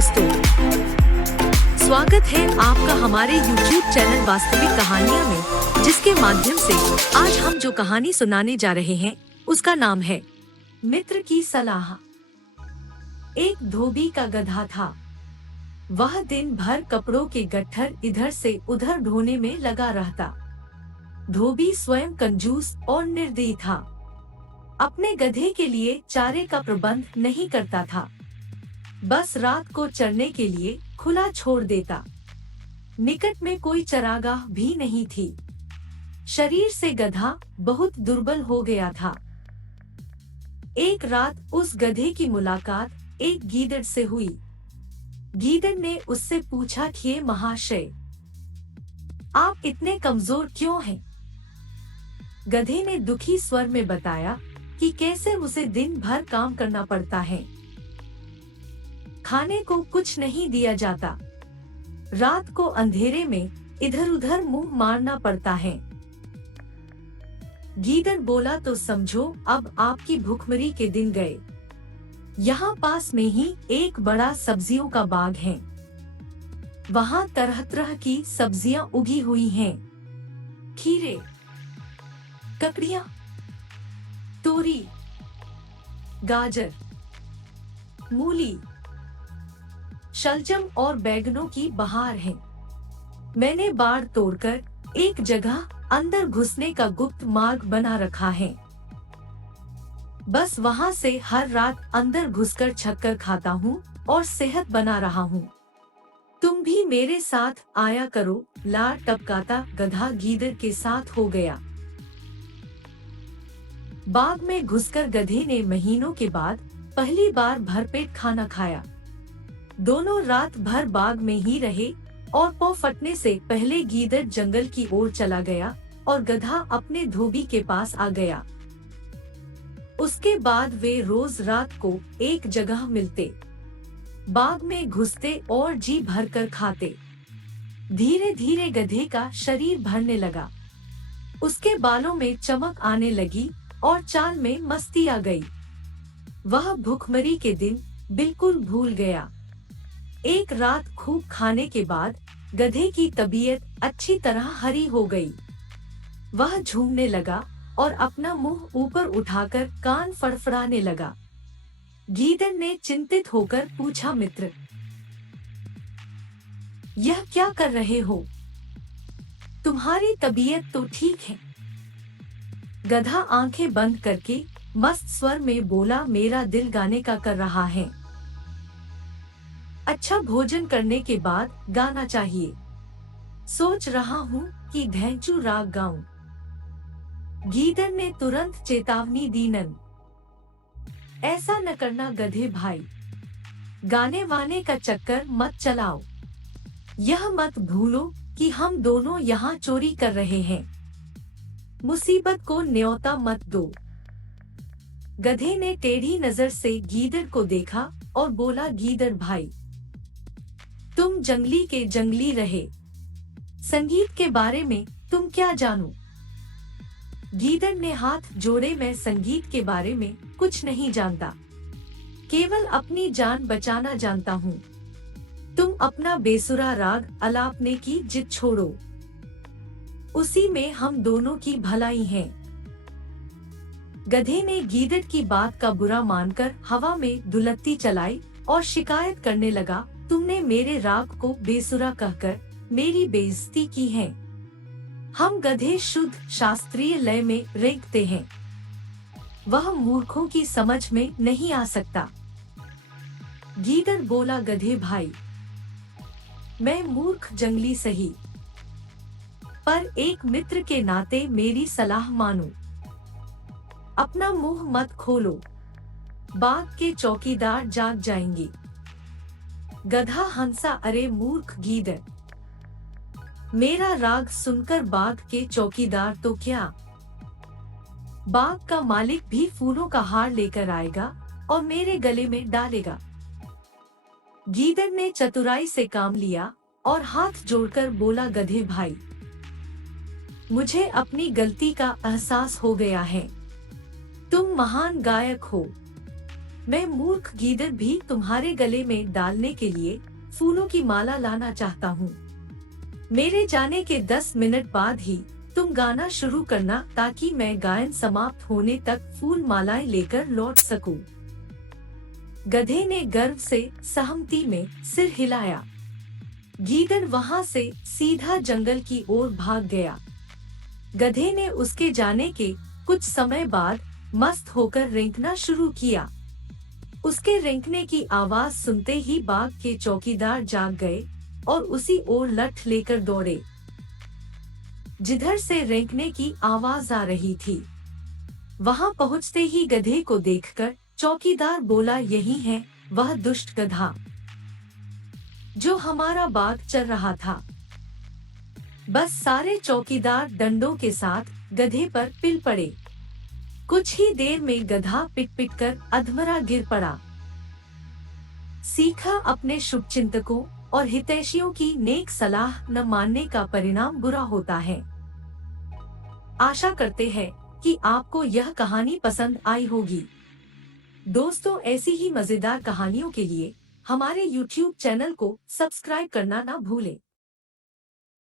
दोस्तों, स्वागत है आपका हमारे YouTube चैनल वास्तविक कहानियाँ में, जिसके माध्यम से आज हम जो कहानी सुनाने जा रहे हैं उसका नाम है मित्र की सलाह। एक धोबी का गधा था। वह दिन भर कपड़ों के गट्ठर इधर से उधर ढोने में लगा रहता। धोबी स्वयं कंजूस और निर्दयी था। अपने गधे के लिए चारे का प्रबंध नहीं करता था, बस रात को चरने के लिए खुला छोड़ देता। निकट में कोई चरागाह भी नहीं थी। शरीर से गधा बहुत दुर्बल हो गया था। एक रात उस गधे की मुलाकात एक गीदड़ से हुई। गीदड़ ने उससे पूछा कि महाशय, आप इतने कमजोर क्यों हैं? गधे ने दुखी स्वर में बताया कि कैसे उसे दिन भर काम करना पड़ता है। खाने को कुछ नहीं दिया जाता। रात को अंधेरे में इधर उधर मुंह मारना पड़ता है। गीदड़ बोला, तो समझो अब आपकी भूखमरी के दिन गए। यहाँ पास में ही एक बड़ा सब्जियों का बाग है। वहाँ तरह तरह की सब्जियां उगी हुई हैं। खीरे, ककड़ियाँ, तोरी, गाजर, मूली, शलजम और बैगनों की बहार है। मैंने बाड़ तोड़कर एक जगह अंदर घुसने का गुप्त मार्ग बना रखा है। बस वहाँ से हर रात अंदर घुसकर छक्कर खाता हूँ और सेहत बना रहा हूँ। तुम भी मेरे साथ आया करो। लार टपकाता गधा गीदड़ के साथ हो गया। बाग में घुसकर गधे ने महीनों के बाद पहली बार भरपेट खाना खाया। दोनों रात भर बाग में ही रहे और पौ फटने से पहले गीदड़ जंगल की ओर चला गया और गधा अपने धोबी के पास आ गया। उसके बाद वे रोज रात को एक जगह मिलते, बाग में घुसते और जी भरकर खाते। धीरे धीरे गधे का शरीर भरने लगा। उसके बालों में चमक आने लगी और चाल में मस्ती आ गई। वह भूखमरी के दिन बिल्कुल भूल गया। एक रात खूब खाने के बाद गधे की तबीयत अच्छी तरह हरी हो गई। वह झूमने लगा और अपना मुंह ऊपर उठाकर कान फड़फड़ाने लगा। गीदड़ ने चिंतित होकर पूछा, मित्र, यह क्या कर रहे हो? तुम्हारी तबीयत तो ठीक है। गधा आंखें बंद करके मस्त स्वर में बोला, मेरा दिल गाने का कर रहा है। अच्छा भोजन करने के बाद गाना चाहिए। सोच रहा हूँ कि ढैंचू राग गाऊं। गीदड़ ने तुरंत चेतावनी दी, नन, ऐसा न करना गधे भाई। गाने वाने का चक्कर मत चलाओ। यह मत भूलो कि हम दोनों यहाँ चोरी कर रहे हैं। मुसीबत को न्योता मत दो। गधे ने टेढ़ी नजर से गीदड़ को देखा और बोला, गीदड़ भाई, तुम जंगली के जंगली रहे। संगीत के बारे में तुम क्या जानो? गीदड़ ने हाथ जोड़े, मैं संगीत के बारे में कुछ नहीं जानता, केवल अपनी जान बचाना जानता हूँ। तुम अपना बेसुरा राग अलापने की जिद छोड़ो, उसी में हम दोनों की भलाई है। गधे ने गीदड़ की बात का बुरा मानकर हवा में दुलत्ती चलाई और शिकायत करने लगा, तुमने मेरे राग को बेसुरा कहकर मेरी बेइज्जती की है। हम गधे शुद्ध शास्त्रीय लय में रेंगते हैं। वह मूर्खों की समझ में नहीं आ सकता। गीदड़ बोला, गधे भाई, मैं मूर्ख जंगली सही, पर एक मित्र के नाते मेरी सलाह मानो। अपना मुंह मत खोलो, बाग के चौकीदार जाग जाएंगे। गधा हंसा, अरे मूर्ख गीदड़, मेरा राग सुनकर बाग के चौकीदार तो क्या, बाग का मालिक भी फूलों का हार लेकर आएगा और मेरे गले में डालेगा। गीदड़ ने चतुराई से काम लिया और हाथ जोड़कर बोला, गधे भाई, मुझे अपनी गलती का एहसास हो गया है। तुम महान गायक हो, मैं मूर्ख गीदड़ भी तुम्हारे गले में डालने के लिए फूलों की माला लाना चाहता हूँ। मेरे जाने के 10 मिनट बाद ही तुम गाना शुरू करना ताकि मैं गायन समाप्त होने तक फूल मालाएं लेकर लौट सकूं। गधे ने गर्व से सहमति में सिर हिलाया। गीदड़ वहां से सीधा जंगल की ओर भाग गया। गधे ने उसके जाने के कुछ समय बाद मस्त होकर रेंकना शुरू किया। उसके रेंकने की आवाज सुनते ही बाग के चौकीदार जाग गए और उसी ओर लठ लेकर दौड़े जिधर से रेंकने की आवाज आ रही थी। वहां पहुंचते ही गधे को देखकर चौकीदार बोला, यही है वह दुष्ट गधा जो हमारा बाग चर रहा था। बस सारे चौकीदार डंडों के साथ गधे पर पिल पड़े। कुछ ही देर में गधा पिट पिट कर अधमरा गिर पड़ा। सीखा, अपने शुभचिंतकों और हितैषियों की नेक सलाह न मानने का परिणाम बुरा होता है। आशा करते हैं कि आपको यह कहानी पसंद आई होगी। दोस्तों, ऐसी ही मजेदार कहानियों के लिए हमारे YouTube चैनल को सब्सक्राइब करना ना भूलें।